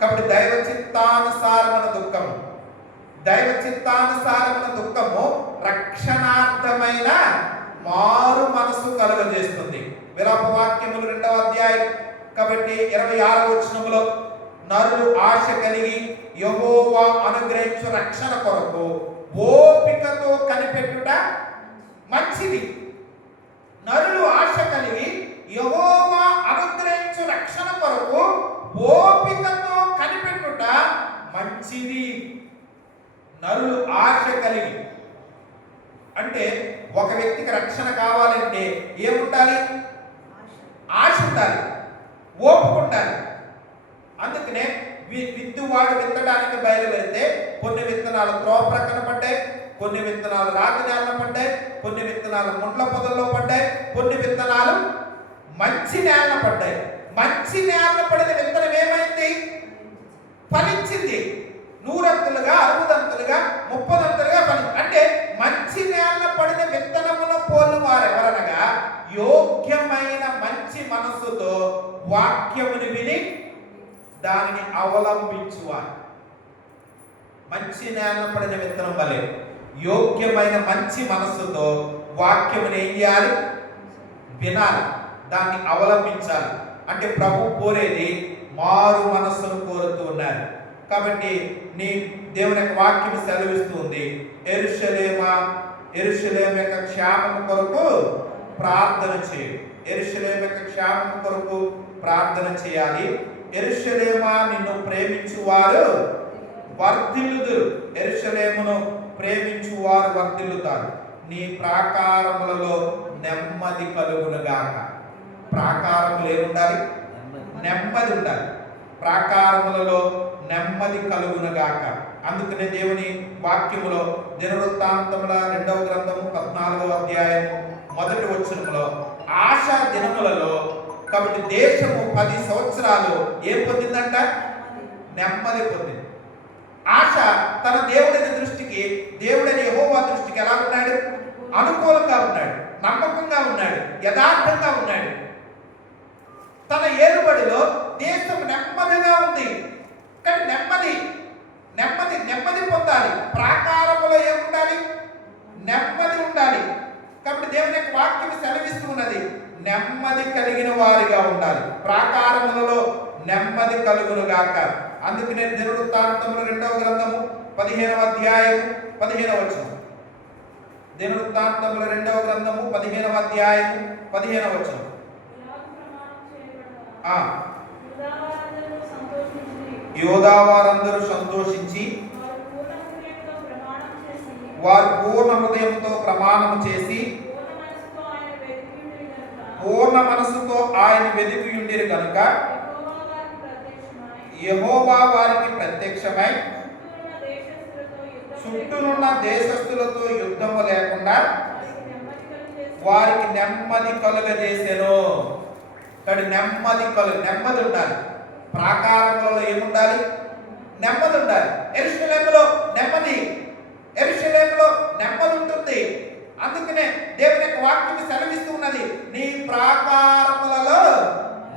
కాబట్టి దైవ చిత్తానుసారమైన దుఃఖము, దైవ చిత్తానుసారమైన దుఃఖము రక్షణార్థమైన మారు మనసు కలుగజేస్తుంది. విలాప వాక్యములు 2వ అధ్యాయం కాబట్టి 26వ వచనములో నరులు ఆశ కలిగి యెహోవా అనుగ్రహించు రక్షణ కొరకు ఓపికతో కనిపెట్టుట మంచిది. నరులు ఆశ కలిగి యెహోవా అనుగ్రహించు రక్షణ కొరకు ఓపికతో కనిపెట్టుట మంచిది. నరులు ఆశ కలిగి, అంటే ఒక వ్యక్తికి రక్షణ కావాలంటే ఏముండాలి? ఆశ ఉండాలి, ఓపిక ఉండాలి. అందుకనే విత్తువాడు విత్తడానికి బయలువెళ్తే కొన్ని విత్తనాలు త్రోవ ప్రక్కన పడ్డాయి, కొన్ని విత్తనాలు రాతి నేలలో పడ్డాయి, కొన్ని విత్తనాలు ముండ్ల పొదల్లో పడ్డాయి, కొన్ని విత్తనాలు మంచి నేల పడ్డాయి. మంచి నేల పడిన విత్తనం ఏమైంది? ఫలించింది. 100 60 30 ఫలించింది. అంటే మంచి నేల పడిన విత్తనముల పోలు వారు ఎవరనగా యోగ్యమైన మంచి మనస్సుతో వాక్యముని విని దానిని అవలంబించువారు. మంచి నేల పడిన విత్తనం వలె యోగ్యమైన మంచి మనస్సుతో వాక్యముని ఏం చేయాలి? వినాలి, దాన్ని అవలంబించాలి. అంటే ప్రభు కోరేది మారు మనస్సును కోరుతూ ఉన్నారు. కాబట్టి నీ దేవుని యొక్క వాక్యం సెలవిస్తుంది, యెరూషలేమా యెరూషలేము యొక్క క్షేమం కొరకు ప్రార్థన చేయి. యెరూషలేము యొక్క క్షేమం కొరకు ప్రార్థన చేయాలి. యెరూషలేమా నిన్ను ప్రేమించువారు వర్ధిల్లుదురు. యెరూషలేమును ప్రేమించువారు వర్ధిల్లుతారు. నీ ప్రాకారములలో నెమ్మది కలుగునుగాక. ప్రాకారములు ఏముండాలి? నెమ్మది ఉండాలి. ప్రాకారములలో నెమ్మది కలుగునుగాక. అందుకనే దేవుని వాక్యములో దినవృత్తాంతముల 2వ గ్రంథము 14వ అధ్యాయము 1వ వచనములో ఆశా దినములలో, కాబట్టి దేశము 10 సంవత్సరాలు ఏం పొందిందంట? నెమ్మది పొందింది. ఆశ తన దేవుడిని దృష్టికి, దేవుడని యెహోవా దృష్టికి ఎలా ఉన్నాడు? అనుకూలంగా ఉన్నాడు, నమ్మకంగా ఉన్నాడు, యథార్థంగా ఉన్నాడు. తన ఏలుబడిలో దేశం నెమ్మదిగా ఉంది. కానీ నెమ్మది నెమ్మది నెమ్మది పొందాలి. ప్రాకారములో ఏముండాలి? నెమ్మది ఉండాలి. కాబట్టి దేవుని యొక్క వాక్యం సెలవిస్తూ ఉన్నది, నెమ్మది కలిగిన వారిగా ఉండాలి. ప్రాకారములలో నెమ్మది కలుగునుగాక. అందుకనే దినవృత్తాంతముల 2వ గ్రంథము 15వ అధ్యాయము 15వ వచనం. దినవృత్తాంతముల 2వ గ్రంథము 15వ అధ్యాయము 15వ వచనం. యోధావారందరూ సంతోషించి వారు పూర్ణ హృదయంతో ప్రమాణం చేసి పూర్ణ మనసుతో ఆయన వెదికియుండిరి కనుక యెహోవా వారికి ప్రత్యక్షమై చుట్టూనున్న దేశస్థులతో యుద్ధము లేకుండా వారికి నెమ్మది కలుగజేసెను. కానీ నెమ్మది ఉండాలి. ప్రాకారములలో ఏముండాలి? నెమ్మది ఉండాలి. యెరూషలేములో నెమ్మది ఉంటుంది. అందుకనే దేవుని యొక్క వాక్యం సెలవిస్తూ ఉన్నది, నీ ప్రాకారములలో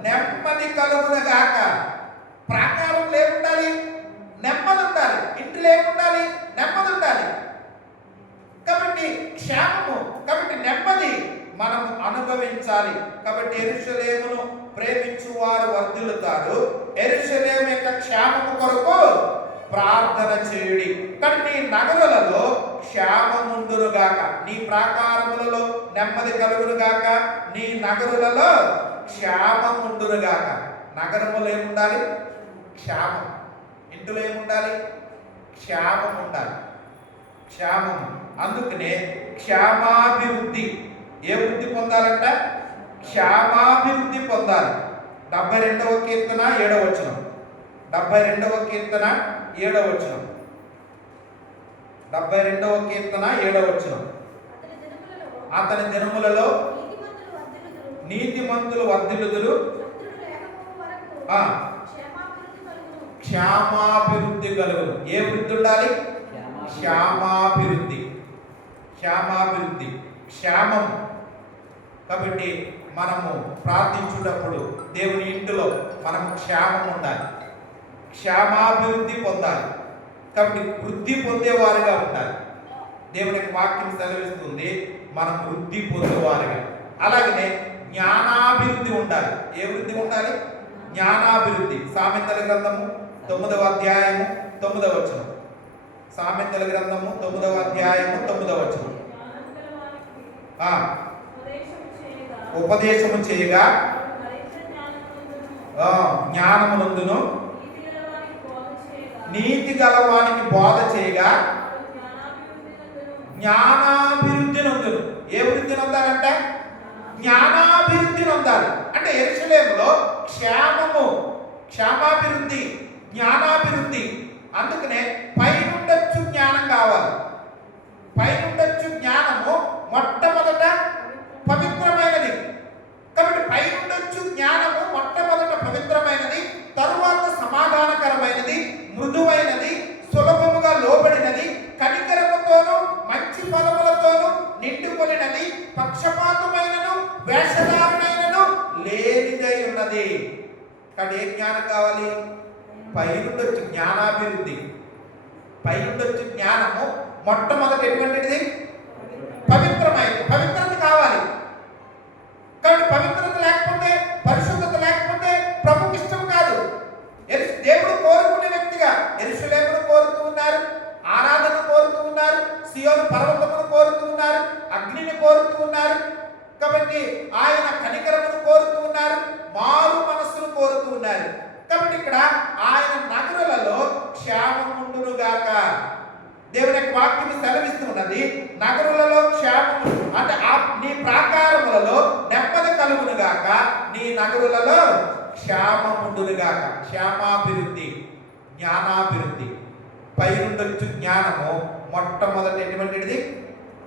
నెమ్మది కలుగునుగాక. ప్రాకారంలో ఏముండాలి? నెమ్మది ఉండాలి. ఇంటిలో ఏముండాలి? నెమ్మది ఉండాలి. కాబట్టి క్షేమము, కాబట్టి నెమ్మది మనము అనుభవించాలి. కాబట్టి యెరూషలేమును ప్రేమించువారు వర్ధిల్లుతారు. యెరూషలేము యొక్క క్షేమము కొరకు ప్రార్థన చేయుడి. కానీ నీ నగరులలో క్షేమముండునుగాక. నీ ప్రాకారములలో నెమ్మది కలుగునుగాక. నీ నగరులలో క్షేమముండునుగాక. నగరములో ఏముండాలి? క్షేమం. ఇంటిలో ఏముండాలి? క్షేమం ఉండాలి. క్షేమం. అందుకనే క్షేమాభివృద్ధి. ఏ వృద్ధి పొందాలంట? క్షేమాభివృద్ధి పొందాలి. 72వ కీర్తన 7వ వచనం. 72వ కీర్తన 7వ వచనం. 72వ కీర్తన 7వ వచనం. అతని దినములలో నీతిమంతులు వర్ధిల్లుదురు. క్షేమాభివృద్ధి కలుగును. ఏ వృద్ధి ఉండాలి? క్షేమాభివృద్ధి. క్షేమం. కాబట్టి మనము ప్రార్థించుటప్పుడు దేవుని ఇంటిలో మనము క్షేమం ఉండాలి, క్షేమాభివృద్ధి పొందాలి. కాబట్టి వృద్ధి పొందేవారుగా ఉండాలి. దేవుని వాక్యం సెలవిస్తుంది మనం వృద్ధి పొందేవారుగా. అలాగనే జ్ఞానాభివృద్ధి ఉండాలి. ఏ వృద్ధి ఉండాలి? జ్ఞానాభివృద్ధి. సామెతల గ్రంథము 9వ అధ్యాయము 9వ వచనం. సామెతల గ్రంథము 9వ అధ్యాయము 9వ వచనం. ఉపదేశము చేయగా జ్ఞానమునందును నీతి గలవానికి బోధ చేయగా జ్ఞానాభివృద్ధి నొందును. ఏ వృద్ధి నొందాలంటే జ్ఞానాభివృద్ధి నొందాలి. అంటే యెరూషలేములో క్షేమాభివృద్ధి, జ్ఞానాభివృద్ధి. అందుకనే పైనుండొచ్చు జ్ఞానం కావాలి. పైనుండొచ్చు జ్ఞానము మొట్టమొదట పవిత్రమైనది. కాబట్టి పైనుండొచ్చు జ్ఞానము మొట్టమొదట పవిత్రమైనది, తరువాత సమాధానకరమైనది, మృదువైనది, సులభముగా లోబడినది, కనికరముతోను మంచి ఫలములతోను నిండుకొనినది, పక్షపాతమైనను వేషధారణైనను లేనిదై ఉన్నది. కానీ ఏ జ్ఞానం కావాలి? పైనుండొచ్చు జ్ఞానాభివృద్ధి. పైనుండొచ్చు జ్ఞానము మొట్టమొదటి ఎటువంటిది? పవిత్రమైనది. పవిత్రత కావాలి. కాబట్టి పవిత్రత లేకపోతే, పరిశుద్ధత లేకపోతే ప్రభుకి ఇష్టం కాదు. దేవుడు కోరుకునే వ్యక్తిగా యెరూషలేమును కోరుతూ ఉన్నారు, ఆరాధన కోరుతూ ఉన్నారు, సియోను పర్వతమును కోరుతూ ఉన్నారు, అగ్నిని కోరుతూ ఉన్నారు. కాబట్టి ఆయన కనికరమును కోరుతూ ఉన్నారు, మారు మనస్సును కోరుతూ ఉన్నారు. కాబట్టి ఇక్కడ ఆయన నగరులలో క్షేమముండునుగాక. దేవుని యొక్క వాక్యం సెలవిస్తున్నది, నగరులలో క్షేమము అంటే నీ ప్రాకారములలో నెమ్మది కలుగునుగాక, నీ నగరులలో క్షేమముండునుగాక. క్షేమాభివృద్ధి, జ్ఞానాభివృద్ధి. పైనుండొచ్చు జ్ఞానము మొట్టమొదటి ఎటువంటిది?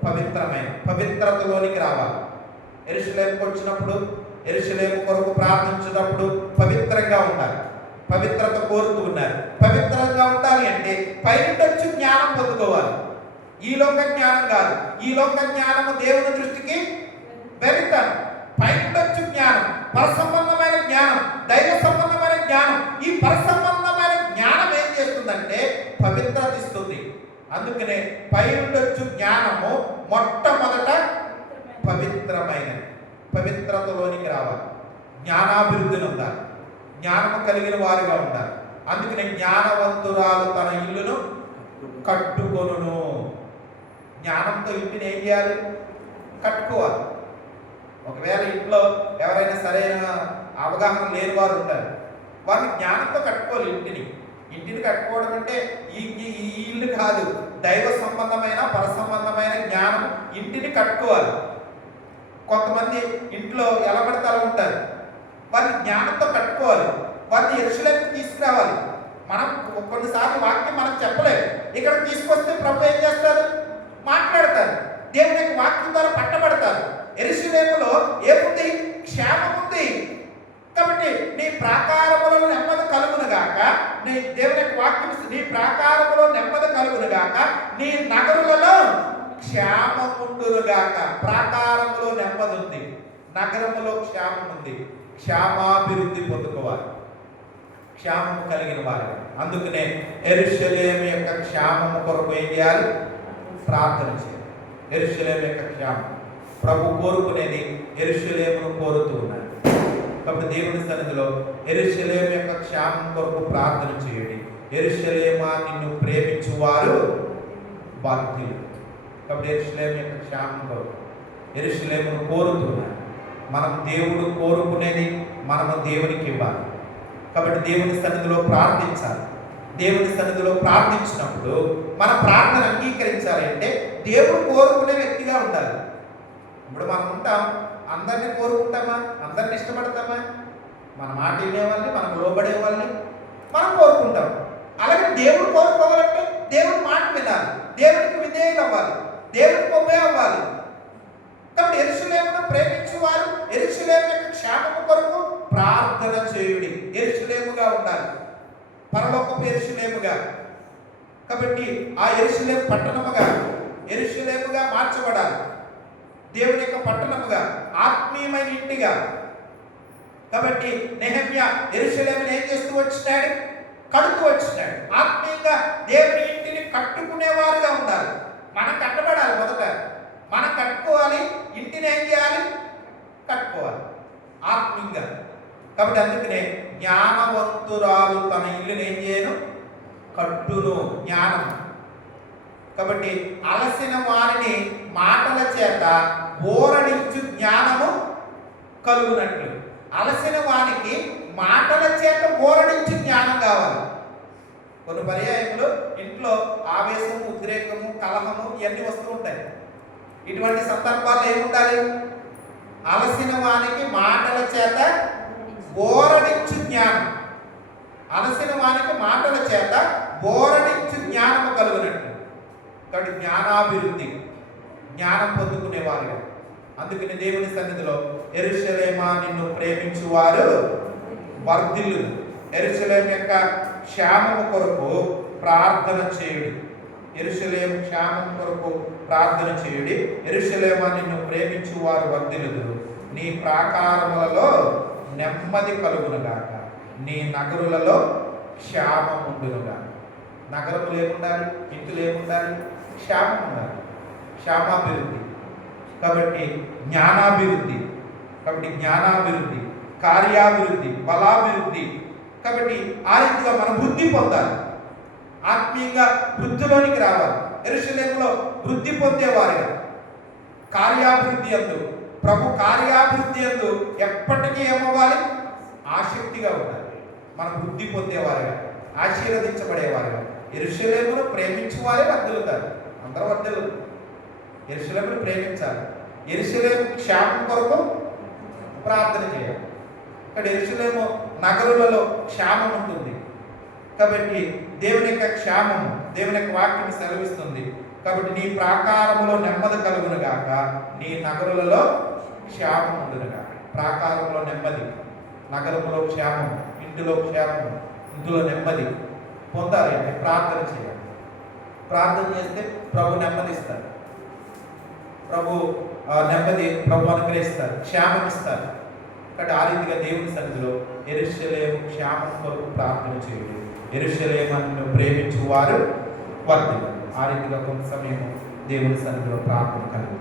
పవిత్రమైన పవిత్రతలోనికి రావాలి. యెరూషలేముకు వచ్చినప్పుడు, యెరూషలేము కొరకు ప్రార్థించినప్పుడు పవిత్రంగా ఉండాలి. పవిత్రత కోరుతూ ఉన్నారు. పవిత్రంగా ఉండాలి అంటే పైనుండొచ్చు జ్ఞానం పొందుకోవాలి. ఈ లోక జ్ఞానం కాదు. ఈ లోక జ్ఞానము దేవుని దృష్టికి వెరితనం. పైనుండొచ్చు జ్ఞానం, పరసంబంధమైన జ్ఞానం, దైవ సంబంధమైన జ్ఞానం. ఈ పరసంబంధమైన జ్ఞానం ఏం చేస్తుందంటే పవిత్రత ఇస్తుంది. అందుకనే పైనుండొచ్చు జ్ఞానము మొట్టమొదట పవిత్రమైనది. పవిత్రతలోనికి రావాలి. జ్ఞానాభివృద్ధిని ఉండాలి. జ్ఞానము కలిగిన వారుగా ఉండాలి. అందుకనే జ్ఞానవంతురాలు తన ఇల్లును కట్టుకొనును. జ్ఞానంతో ఇంటిని ఏం చేయాలి? కట్టుకోవాలి. ఒకవేళ ఇంట్లో ఎవరైనా సరైన అవగాహన లేని వారు ఉంటారు, వారిని జ్ఞానంతో కట్టుకోవాలి. ఇంటిని కట్టుకోవడం అంటే ఈ ఇల్లు కాదు, దైవ సంబంధమైన పరసంబంధమైన జ్ఞానం. ఇంటిని కట్టుకోవాలి. కొంతమంది ఇంట్లో ఎలా పడితే అలా ఉంటారు. వారిని జ్ఞానంతో కట్టుకోవాలి. వారిని యెరూషలేముకు తీసుకురావాలి. మనం కొన్నిసార్లు వాక్యం మనం చెప్పలేదు. ఇక్కడ తీసుకొస్తే ప్రభు ఏం చేస్తారు? మాట్లాడతారు. దేవుని యొక్క వాక్యం ద్వారా పట్టబడతారు. యెరూషలేములో ఏముంది? క్షేమం ఉంది. కాబట్టి నీ ప్రాకారములలో నెమ్మది కలుగునుగాక. నీ దేవుని యొక్క వాక్యం, నీ ప్రాకారములో నెమ్మది కలుగునుగాక, నీ నగరులలో క్షేమముండునుగాక. ప్రాకారములో నెమ్మది ఉంది, నగరములో క్షేమం ఉంది. క్షేమాభివృద్ధి పొందుకోవాలి, క్షేమము కలిగిన వారు. అందుకనే యెరూషలేము యొక్క క్షేమము కొరకు ఏం చేయాలి? ప్రార్థన చేయాలి. యెరూషలేము యొక్క క్షేమం ప్రభు కోరుకునేది. యెరూషలేమును కోరుతూ ఉన్నారు. కాబట్టి దేవుని సన్నిధిలో యెరూషలేము యొక్క క్షేమం కొరకు ప్రార్థన చేయండి. యెరూషలేమా నిన్ను ప్రేమించువారు బాధ్యులు. కాబట్టి యెరూషలేము యొక్క క్షేమం కొరకు యెరూషలేమును కోరుతున్నారు. మనం దేవుడు కోరుకునేది మనము దేవునికి ఇవ్వాలి. కాబట్టి దేవుని సన్నిధిలో ప్రార్థించాలి. దేవుని సన్నిధిలో ప్రార్థించినప్పుడు మన ప్రార్థన అంగీకరించాలి అంటే దేవుడు కోరుకునే వ్యక్తిగా ఉండాలి. ఇప్పుడు మనం ఉంటాం, అందరినీ కోరుకుంటామా? అందరిని ఇష్టపడతామా? మన మాట వినేవాళ్ళని, మనకు లోబడే వాళ్ళని మనం కోరుకుంటాం. అలాగే దేవుడు కోరుకోవాలంటే దేవుడి మాట వినాలి, దేవుడికి విధేయులు అవ్వాలి, దేవుడికి ఒబే అవ్వాలి. కాబట్టి యెరూషలేమును ప్రేమించువారు యెరూషలేము యొక్క క్షేమము కొరకు ప్రార్థన చేయుడి. యెరూషలేముగా ఉండాలి, పరలోకపు యెరూషలేముగా. కాబట్టి ఆ యెరూషలేము పట్టణముగా, యెరూషలేముగా మార్చబడాలి. దేవుని యొక్క పట్టణముగా, ఆత్మీయమైన ఇంటిగా. కాబట్టి నెహెమ్యా యెరూషలేమును ఏం చేస్తూ వచ్చినాడు? కడుతూ వచ్చినాడు. ఆత్మీయంగా దేవుని ఇంటిని కట్టుకునేవారుగా ఉండాలి. మనం కట్టబడాలి. మొదట మనం కట్టుకోవాలి. ఇంటిని ఏం చేయాలి? కట్టుకోవాలి ఆత్మీయంగా. కాబట్టి అందుకనే జ్ఞానవంతురాలు తన ఇల్లుని ఏం చేయను? కట్టును. జ్ఞానం. కాబట్టి అలసిన వారిని మాటల చేత ఓరడించు జ్ఞానము కలుగునట్లు. అలసిన వారికి మాటల చేత ఓరడించు జ్ఞానం కావాలి. కొన్ని పర్యాయములు ఇంట్లో ఆవేశము, ఉద్రేకము, కలహము ఇవన్నీ వస్తూ ఉంటాయి. ఇటువంటి సందర్భాల్లో ఏముండాలి? అలసిన వానికి మాటల చేత బోరడించు జ్ఞానం. అలసిన వానికి మాటల చేత బోరడించు జ్ఞానము కలుగునట్టు. కాబట్టి జ్ఞానాభివృద్ధి, జ్ఞానం పొందుకునేవారుగా. అందుకని దేవుని సన్నిధిలో యెరూషలేమా నిన్ను ప్రేమించువారు వర్ధిల్లు. యెరూషలేము యొక్క క్షేమము కొరకు ప్రార్థన చేయుడి. యెరూషలేము క్షేమం కొరకు ప్రార్థన చేయుడి. యెరూషలేమా నిన్ను ప్రేమించువారు వర్ధిల్లుదురు. నీ ప్రాకారములలో నెమ్మది కలుగునుగాక, నీ నగరులలో క్షేమం ఉండునుగాక. నగరములు ఏముండాలి? ఇంతులు ఏముండాలి? క్షేమం ఉండాలి, క్షేమాభివృద్ధి. కాబట్టి జ్ఞానాభివృద్ధి, కాబట్టి జ్ఞానాభివృద్ధి, కార్యాభివృద్ధి, బలాభివృద్ధి. కాబట్టి ఆ రీతిగా మనం వృద్ధి పొందాలి, ఆత్మీయంగా వృద్ధిలోనికి రావాలి. యెరూషలేములో వృద్ధి పొందేవారుగా, కార్యాభివృద్ధి యందు, ప్రభు కార్యాభివృద్ధి యందు ఎప్పటికీ ఏమవ్వాలి? ఆసక్తిగా ఉండాలి. మనం వృద్ధి పొందేవారుగా, ఆశీర్వదించబడేవారుగా. యెరూషలేమును ప్రేమించువారే వర్ధిల్లుతారు. అందరూ వర్ధిల్లు. యెరూషలేమును ప్రేమించాలి. యెరూషలేము క్షేమం కొరకు ప్రార్థన చేయాలి. ఇక్కడ యెరూషలేము నగరులలో క్షేమం ఉంటుంది. కాబట్టి దేవుని యొక్క క్షేమము, దేవుని యొక్క వాక్యం సెలవిస్తుంది. కాబట్టి నీ ప్రాకారములో నెమ్మది కలుగును గాక, నీ నగరులలో క్షేమం ఉండును గాక. ప్రాకారంలో నెమ్మది, నగరములో క్షేమం, ఇంటిలో క్షేమం, ఇందులో నెమ్మది పొందాలి అంటే ప్రార్థన చేయాలి. ప్రార్థన చేస్తే ప్రభు నెమ్మదిస్తారు, ప్రభు నెమ్మది ప్రభు అనుగ్రహిస్తారు, క్షేమం ఇస్తారు. కాబట్టి ఆ రీతిగా దేవుని సన్నిధిలో యెరూషలేము క్షేమం కొరకు ప్రార్థన చేయండి. యెరూషలేమును ప్రేమించువారు వర్ధిల్లుదురు. ఆ రీతిగా కొంత సమయం దేవుని సన్నిధిలో ప్రార్థన కలిగి